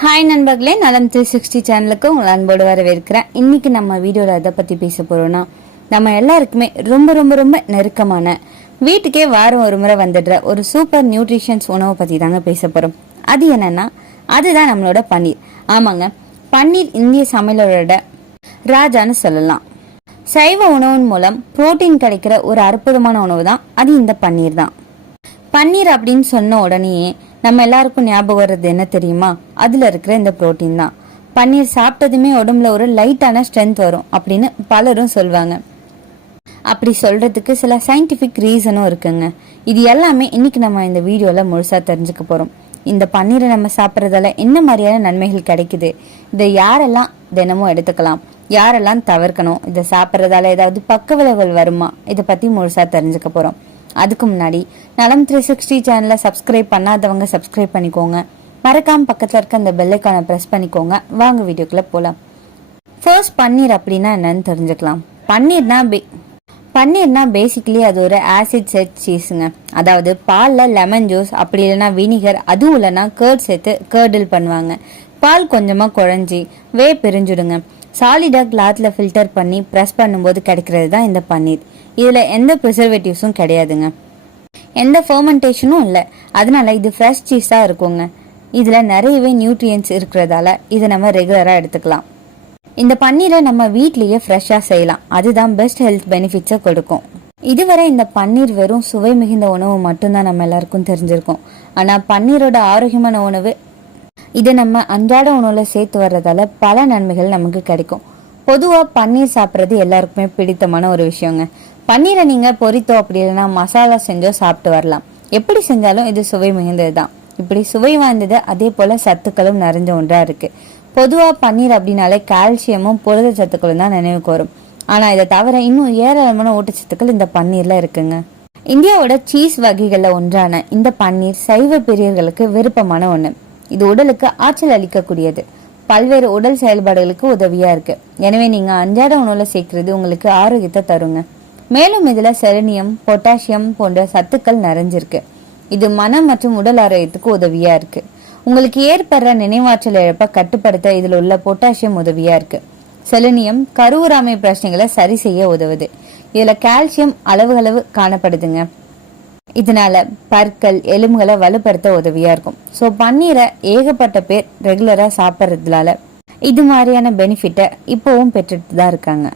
Hi நண்பர்களே நலம் three sixty சேனலுக்கு உங்களை அன்போடு வரவேற்கிறேன். இன்னைக்கு நம்ம வீடியோவில் எதை பற்றி பேச போகிறோம்னா நம்ம எல்லாருக்குமே ரொம்ப ரொம்ப ரொம்ப நெருக்கமான வீட்டுக்கே வாரம் ஒரு முறை வந்துடுற ஒரு சூப்பர் நியூட்ரிஷன்ஸ் உணவை பற்றி தாங்க பேச போகிறோம் அது என்னன்னா அதுதான் நம்மளோட பன்னீர். ஆமாங்க பன்னீர் இந்திய சமையலோட ராஜான்னு சொல்லலாம். சைவ உணவின் மூலம் புரோட்டீன் கிடைக்கிற ஒரு அற்புதமான உணவு தான் அது இந்த பன்னீர் தான். பன்னீர் அப்படின்னு சொன்ன உடனேயே நம்ம எல்லாருக்கும் ஞாபகம் வர்றது என்ன தெரியுமா? அதில் இருக்கிற இந்த புரோட்டீன் தான். பன்னீர் சாப்பிட்டதுமே உடம்புல ஒரு லைட்டான ஸ்ட்ரென்த் வரும் அப்படின்னு பலரும் சொல்லுவாங்க அப்படி சொல்கிறதுக்கு சில சயின்டிஃபிக் ரீசனும் இருக்குங்க. இது எல்லாமே இன்றைக்கி நம்ம இந்த வீடியோவில் முழுசாக தெரிஞ்சுக்க போகிறோம் இந்த பன்னீரை நம்ம சாப்பிட்றதால என்ன மாதிரியான நன்மைகள் கிடைக்குது? இதை யாரெல்லாம் தினமும் எடுத்துக்கலாம்? யாரெல்லாம் தவிர்க்கணும்? இதை சாப்பிட்றதால ஏதாவது பக்க விளைவுகள் வருமா? இதை பற்றி முழுசாக தெரிஞ்சுக்க போகிறோம் அதுக்கு முன்னாடி நலம் த்ரீ சிக்ஸ்டி சேனலை சப்ஸ்கிரைப் பண்ணாதவங்க சப்ஸ்கிரைப் பண்ணிக்கோங்க. மறக்காம பக்கத்தில் இருக்க அந்த பெல்லைக்கான ப்ரெஸ் பண்ணிக்கோங்க. வாங்க வீடியோக்குள்ள போகலாம் ஃபர்ஸ்ட் பன்னீர் அப்படின்னா என்னன்னு தெரிஞ்சுக்கலாம். பன்னீர்னா பே பன்னீர்னா பேசிக்கலி அது ஒரு ஆசிட் செட் சீஸுங்க அதாவது பாலில் லெமன் ஜூஸ் அப்படி இல்லைன்னா வினிகர் அதுவும் இல்லைன்னா கேர்ட் சேர்த்து கேர்டில் பண்ணுவாங்க. பால் கொஞ்சமாக குழஞ்சி வே பிரிஞ்சுடுங்க. சாலிடாக கிளாத்தில் ஃபில்டர் பண்ணி ப்ரெஸ் பண்ணும்போது கிடைக்கிறது தான் இந்த பன்னீர். இதில் எந்த ப்ரிசர்வேட்டிவ்ஸும் கிடையாதுங்க. எந்த ஃபர்மெண்டேஷனும் இல்லை. அதனால இது ஃப்ரெஷ் சீஸாக இருக்குங்க. இதில் நிறையவே நியூட்ரியன்ஸ் இருக்கிறதால இதை நம்ம ரெகுலராக எடுத்துக்கலாம். இந்த பன்னீரை நம்ம வீட்லேயே ஃப்ரெஷ்ஷாக செய்யலாம். அதுதான் பெஸ்ட் ஹெல்த் பெனிஃபிட்ஸை கொடுக்கும். இதுவரை இந்த பன்னீர் வெறும் சுவை மிகுந்த உணவு மட்டும்தான் நம்ம எல்லாருக்கும் தெரிஞ்சிருக்கோம். ஆனால் பன்னீரோட ஆரோக்கியமான உணவு இதை நம்ம அன்றாட உணவுல சேர்த்து வர்றதால பல நன்மைகள் நமக்கு கிடைக்கும். பொதுவாக பன்னீர் சாப்பிட்றது எல்லாருக்குமே பிடித்தமான ஒரு விஷயங்க. பன்னீரை நீங்கள் பொரித்தோ அப்படி இல்லைன்னா மசாலா செஞ்சோ சாப்பிட்டு வரலாம். எப்படி செஞ்சாலும் இது சுவை மிகுந்தது தான் இப்படி சுவை வாய்ந்தது அதே போல் சத்துக்களும் நிறைஞ்ச ஒன்றாக இருக்குது பொதுவாக பன்னீர் அப்படின்னாலே கால்சியமும் புரத சத்துக்களும் தான் நினைவுக்கு வரும் ஆனால் இதை தவிர இன்னும் ஏராளமான ஊட்டச்சத்துக்கள் இந்த பன்னீரில் இருக்குங்க. இந்தியாவோட சீஸ் வகைகளில் ஒன்றான இந்த பன்னீர் சைவ பிரியர்களுக்கு விருப்பமான ஒன்று இது உடலுக்கு ஆற்றல் அளிக்கக்கூடியது. பல்வேறு உடல் செயல்பாடுகளுக்கு உதவியா இருக்கு. எனவே நீங்க அன்றாட உணவுல சேர்க்கிறது உங்களுக்கு ஆரோக்கியத்தை தருங்க. மேலும் இதுல செலனியம் பொட்டாசியம் போன்ற சத்துக்கள் நிறைஞ்சிருக்கு. இது மனம் மற்றும் உடல் ஆரோக்கியத்துக்கு உதவியா இருக்கு. உங்களுக்கு ஏற்படுற நினைவாற்றல் இழப்பை கட்டுப்படுத்த இதுல உள்ள பொட்டாசியம் உதவியா இருக்கு. செலினியம் கருவுராமை பிரச்சனைகளை சரி செய்ய உதவுது. இதுல கால்சியம் அளவுகளவு காணப்படுதுங்க. இதனால பற்கள் எலும்புகளை வலுப்படுத்த உதவியா இருக்கும். ஸோ பன்னீரை ஏகப்பட்ட பேர் ரெகுலரா சாப்பிட்றதுனால இது மாதிரியான பெனிஃபிட்டை இப்போவும் பெற்றுட்டு தான் இருக்காங்க.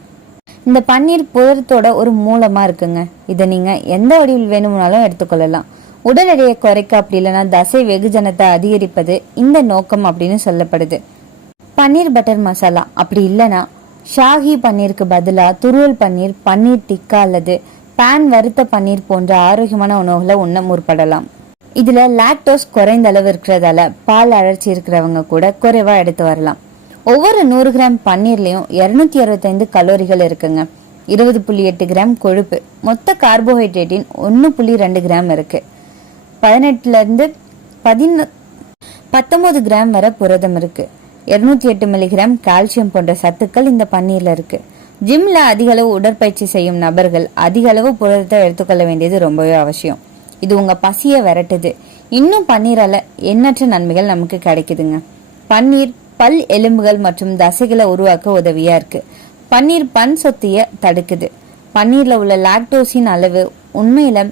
இந்த பன்னீர் புதரத்தோட ஒரு மூலமா இருக்குங்க. இதை நீங்க எந்த வடிவில் வேணும்னாலும் எடுத்துக்கொள்ளலாம். உடல் எடையை குறைக்க அப்படி இல்லைன்னா தசை வெகுஜனத்தை அதிகரிப்பது இந்த நோக்கம் அப்படின்னு சொல்லப்படுது. பன்னீர் பட்டர் மசாலா அப்படி இல்லைன்னா ஷாஹி பன்னீருக்கு பதிலாக துருவல் பன்னீர் பன்னீர் டிக்கா அல்லது பேன் வறுத்த பன்னீர் போன்ற ஆரோக்கியமான உணவுகளை உண்ண முற்படலாம். இதுல லாக்டோஸ் குறைந்த அளவு இருக்கிறதால பால் அழற்சி இருக்கிறவங்க கூட குறைவா எடுத்து வரலாம். ஒவ்வொரு நூறு கிராம் பன்னீர்லயும் இருநூத்தி அறுபத்தைந்து கலோரிகள் இருக்குங்க. இருபது புள்ளி எட்டு கிராம் கொழுப்பு. மொத்த கார்போஹைட்ரேட்டின் ஒன்று புள்ளி ரெண்டு கிராம் இருக்கு. பதினெட்டுல இருந்து பதினொ கிராம் வரை புரதம் இருக்கு. இருநூத்தி எட்டு மில்லிகிராம் கால்சியம் போன்ற சத்துக்கள் இந்த பன்னீர்ல இருக்கு. ஜிம்ல அதிக அளவு உடற்பயிற்சி செய்யும் நபர்கள் அதிக அளவு புரதத்தை எடுத்துக்கொள்ள வேண்டியது ரொம்பவே அவசியம். இது உங்க பசியை விரட்டுது. இன்னும் பன்னீரால எண்ணற்ற நன்மைகள் நமக்கு கிடைக்குதுங்க. பன்னீர் பல் எலும்புகள் மற்றும் தசைகளை உருவாக்க உதவியா இருக்கு. பன்னீர் பன் சொத்திய தடுக்குது. பன்னீர்ல உள்ள லாக்டோசின் அளவு உண்மையில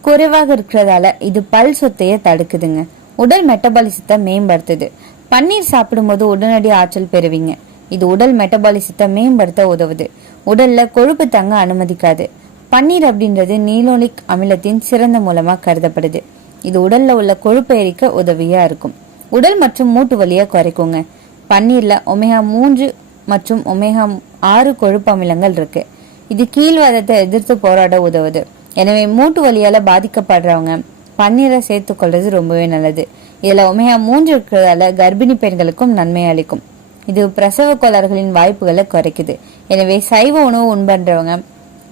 குறைவாக இருக்கிறதால இது பல் சொத்தைய தடுக்குதுங்க. உடல் மெட்டபாலிசத்தை மேம்படுத்துது. பன்னீர் சாப்பிடும்போது உடனடி ஆற்றல் பெறுவீங்க. இது உடல் மெட்டபாலிசத்தை மேம்படுத்த உதவுது. உடல்ல கொழுப்பு தங்க அனுமதிக்காது. பன்னீர் அப்படின்றது நீலோனிக் அமிலத்தின் சிறந்த மூலமா கருதப்படுது. இது உடல்ல உள்ள கொழுப்பை எரிக்க உதவியா இருக்கும். உடல் மற்றும் மூட்டு வலியை குறைக்குங்க. பன்னீர்ல ஒமேகா மூன்று மற்றும் ஒமேகா ஆறு கொழுப்பு அமிலங்கள் இருக்கு. இது கீழ்வாதத்தை எதிர்த்து போராட உதவுது. எனவே மூட்டு வலியால பாதிக்கப்படுறவங்க பன்னீரை சேர்த்துக்கொள்வது ரொம்பவே நல்லது. இதுல ஒமேகா மூன்று இருக்கிறதால கர்ப்பிணி பெண்களுக்கும் நன்மை அளிக்கும். இது பிரசவ கோளாறுகளின் வாய்ப்புகளை குறைக்குது. எனவே சைவ உணவு உண்பன்றவங்க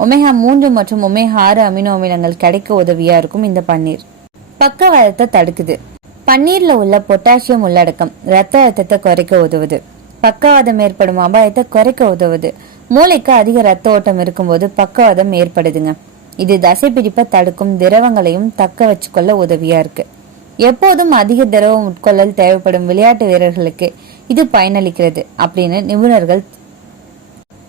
ஒமேகா மூன்று மற்றும் ஒமேகா ஆறு அமினோ அமிலங்கள் கிடைக்க உதவியா இருக்கும் இந்த பன்னீர். பக்கவாதத்தை தடுக்குது. பன்னீர்ல உள்ள பொட்டாசியம் உள்ளடக்கம் ரத்த அழுத்தத்தை குறைக்க உதவுது. பக்கவாதம் ஏற்படும் அபாயத்தை குறைக்க உதவுது. மூளைக்கு அதிக ரத்த ஓட்டம் இருக்கும்போது பக்கவாதம் ஏற்படுதுங்க. இது தசைப்பிடிப்பை தடுக்கும் திரவங்களையும் தக்க வச்சுக்கொள்ள உதவியா இருக்கு. எப்போதும் அதிக திரவம் உட்கொள்ளல் தேவைப்படும் விளையாட்டு வீரர்களுக்கு இது பயனளிக்கிறது அப்படின்னு நிபுணர்கள்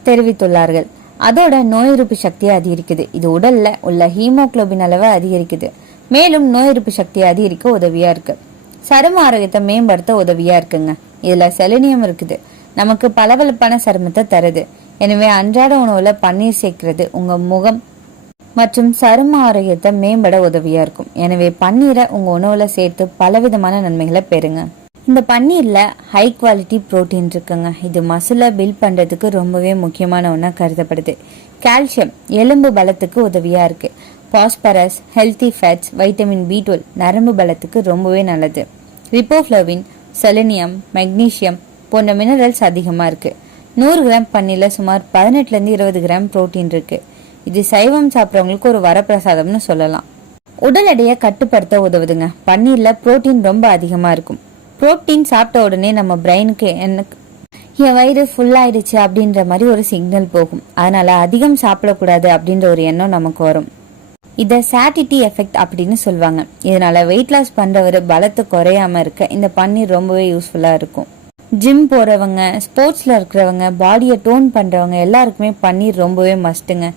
தெரிவித்துள்ளார்கள். அதோட நோய் எதிர்ப்பு சக்தியை அதிகரிக்குது. இது உடல்ல உள்ள ஹீமோகுளோபின் அளவை அதிகரிக்குது. மேலும் நோய் எதிர்ப்பு சக்தியை அதிகரிக்க உதவியா இருக்கு. சரும ஆரோக்கியத்தை மேம்படுத்த உதவியா இருக்குங்க. இதுல செலினியம் இருக்குது. நமக்கு பளபளப்பான சருமத்தை தருது. எனவே அன்றாட உணவுல பன்னீர் சேர்க்கிறது உங்க முகம் மற்றும் சரும ஆரோக்கியத்தை மேம்பட உதவியா இருக்கும். எனவே பன்னீரை உங்க உணவுல சேர்த்து பலவிதமான நன்மைகளை பெறுங்க. இந்த பன்னீரில் ஹை குவாலிட்டி புரோட்டீன் இருக்குங்க. இது மசிலை பில்ட் பண்ணுறதுக்கு ரொம்பவே முக்கியமான ஒன்றா கருதப்படுது. கால்சியம் எலும்பு பலத்துக்கு உதவியாக இருக்குது phosphorus healthy fats vitamin B twelve நரம்பு பலத்துக்கு ரொம்பவே நல்லது. ரிப்போஃப்ளவின் செலினியம் மெக்னீசியம் போன்ற மினரல்ஸ் அதிகமாக இருக்குது நூறு கிராம் பன்னீரில் சுமார் பதினெட்டுலேருந்து இருபது கிராம் புரோட்டீன் இருக்குது இது சைவம் சாப்பிட்றவங்களுக்கு ஒரு வரப்பிரசாதம்னு சொல்லலாம். உடல் எடையை கட்டுப்படுத்த உதவுதுங்க. பன்னீரில் புரோட்டீன் ரொம்ப அதிகமாக இருக்கும். புரோட்டீன் சாப்பிட்ட உடனே நம்ம பிரெயினுக்கு எனக்கு என் வயிறு ஃபுல்லாயிடுச்சு அப்படின்ற மாதிரி ஒரு சிக்னல் போகும். அதனால அதிகம் சாப்பிடக்கூடாது அப்படின்ற ஒரு எண்ணம் நமக்கு வரும். இதை சாட்டிட்டி எஃபெக்ட் அப்படின்னு சொல்லுவாங்க. இதனால வெயிட் லாஸ் பண்றவர் பலத்தை குறையாம இருக்க இந்த பன்னீர் ரொம்பவே யூஸ்ஃபுல்லா இருக்கும். ஜிம் போறவங்க ஸ்போர்ட்ஸ்ல இருக்கிறவங்க பாடியை டோன் பண்றவங்க எல்லாருக்குமே பன்னீர் ரொம்பவே மஸ்ட்டுங்க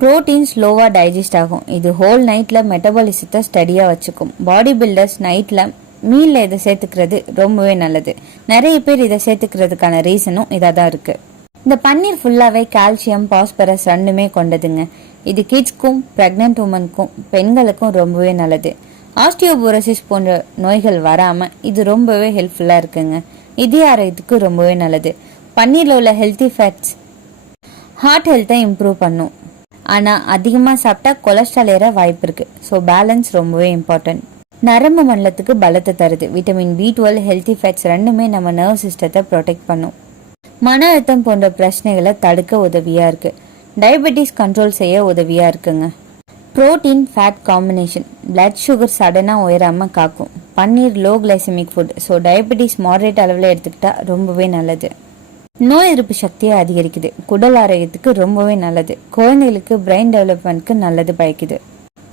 புரோட்டீன் ஸ்லோவாக டைஜஸ்ட் ஆகும். இது ஹோல் நைட்டில் மெட்டபாலிசத்தை ஸ்டடியாக வச்சுக்கும். பாடி பில்டர்ஸ் நைட்டில் மீலில் இதை சேர்த்துக்கிறது ரொம்பவே நல்லது. நிறைய பேர் இதை சேர்த்துக்கிறதுக்கான ரீசனும் இதாக தான் இருக்குது இந்த பன்னீர் ஃபுல்லாகவே கால்சியம் பாஸ்பரஸ் ரெண்டுமே கொண்டதுங்க. இது கிட்ஸ்க்கும் ப்ரெக்னென்ட் உமனுக்கும் பெண்களுக்கும் ரொம்பவே நல்லது. ஆஸ்டியோபோரோசிஸ் போன்ற நோய்கள் வராமல் இது ரொம்பவே ஹெல்ப்ஃபுல்லாக இருக்குங்க. இதய ஆரோக்கியத்துக்கு ரொம்பவே நல்லது. பன்னீரில் உள்ள ஹெல்த்தி ஃபேட்ஸ் ஹார்ட் ஹெல்த்தை இம்ப்ரூவ் பண்ணும். ஆனால் அதிகமாக சாப்பிட்டா கொலஸ்ட்ரால் ஏற வாய்ப்பு இருக்குது ஸோ பேலன்ஸ் ரொம்பவே இம்பார்ட்டன்ட் நரம்பு மண்டலத்துக்கு பலத்தை தருது. Vitamin B twelve healthy fats ரெண்டுமே நம்ம நர்வ் சிஸ்டத்தை ப்ரொடெக்ட் பண்ணும். மன அழுத்தம் போன்ற பிரச்சனைகளை தடுக்க உதவியாக இருக்கு. டயபெட்டிஸ் கண்ட்ரோல் செய்ய உதவியாக இருக்குங்க. Protein fat combination blood sugar சடனாக உயராமல் காக்கும். Paneer low glycemic food so diabetes moderate அளவில் எடுத்துக்கிட்டா ரொம்பவே நல்லது. நோய் எதிர்ப்பு சக்தியை அதிகரிக்குது. குடல் ஆரோக்கியத்துக்கு ரொம்பவே நல்லது. குழந்தைகளுக்கு பிரெயின் டெவலப்மெண்ட்க்கு நல்லது பயக்குது.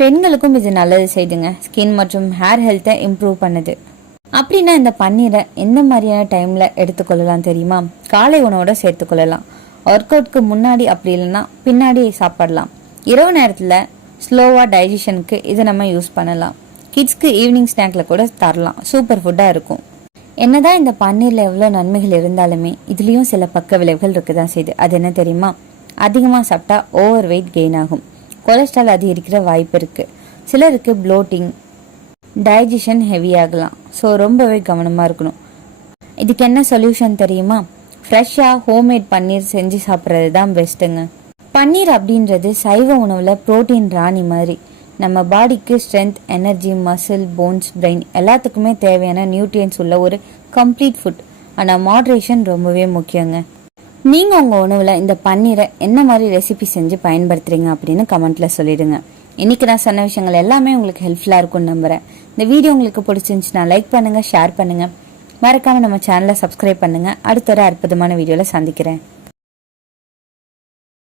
பெண்களுக்கும் இது நல்லது செய்துங்க. ஸ்கின் மற்றும் ஹேர் ஹெல்த்தை இம்ப்ரூவ் பண்ணுது. அப்படின்னா இந்த பன்னீரை எந்த மாதிரியான டைமில் எடுத்துக்கொள்ளலாம் தெரியுமா? காலை உணவோட சேர்த்துக்கொள்ளலாம் ஒர்க் அவுட்க்கு முன்னாடி அப்படி இல்லைன்னா பின்னாடி சாப்பிடலாம். இரவு நேரத்தில் ஸ்லோவாக டைஜஷனுக்கு இதை நம்ம யூஸ் பண்ணலாம். கிட்ஸ்க்கு ஈவினிங் ஸ்நாக்ல கூட தரலாம். சூப்பர் ஃபுட்டாக இருக்கும். என்னதான் இந்த பன்னீரில் எவ்வளோ நன்மைகள் இருந்தாலுமே இதுலேயும் சில பக்க விளைவுகள் இருக்க தான் செய்யுது. அது என்ன தெரியுமா? அதிகமாக சாப்பிட்டா ஓவர் வெயிட் கெயின் ஆகும். கொலஸ்ட்ரால் அதிகரிக்கிற வாய்ப்பு இருக்குது சிலருக்கு ப்ளோட்டிங் டைஜஷன் ஹெவி ஆகலாம். ஸோ ரொம்பவே கவனமாக இருக்கணும். இதுக்கு என்ன சொல்யூஷன் தெரியுமா? ஃப்ரெஷ்ஷாக ஹோம்மேட் பன்னீர் செஞ்சு சாப்பிட்றது தான் பெஸ்ட்டுங்க பன்னீர் அப்படின்றது சைவ உணவில் புரோட்டீன் ராணி மாதிரி. நம்ம பாடிக்கு strength energy muscle bones brain எல்லாத்துக்குமே தேவையான நியூட்ரியன்ஸ் உள்ள ஒரு கம்ப்ளீட் ஃபுட் ஆனால் மாட்ரேஷன் ரொம்பவே முக்கியங்க. நீங்கள் உங்கள் உணவில் இந்த பன்னீரை என்ன மாதிரி ரெசிபி செஞ்சு பயன்படுத்துறீங்க அப்படின்னு கமெண்ட்ல சொல்லிடுங்க. இன்னைக்கு நான் சொன்ன விஷயங்கள் எல்லாமே உங்களுக்கு ஹெல்ப்ஃபுல்லாக இருக்கும்னு நம்புறேன். இந்த வீடியோ உங்களுக்கு பிடிச்சிருந்துச்சுன்னா லைக் பண்ணுங்க ஷேர் பண்ணுங்க. மறக்காம நம்ம சேனலை சப்ஸ்கிரைப் பண்ணுங்க. அடுத்த ஒரு அற்புதமான வீடியோவில் சந்திக்கிறேன்.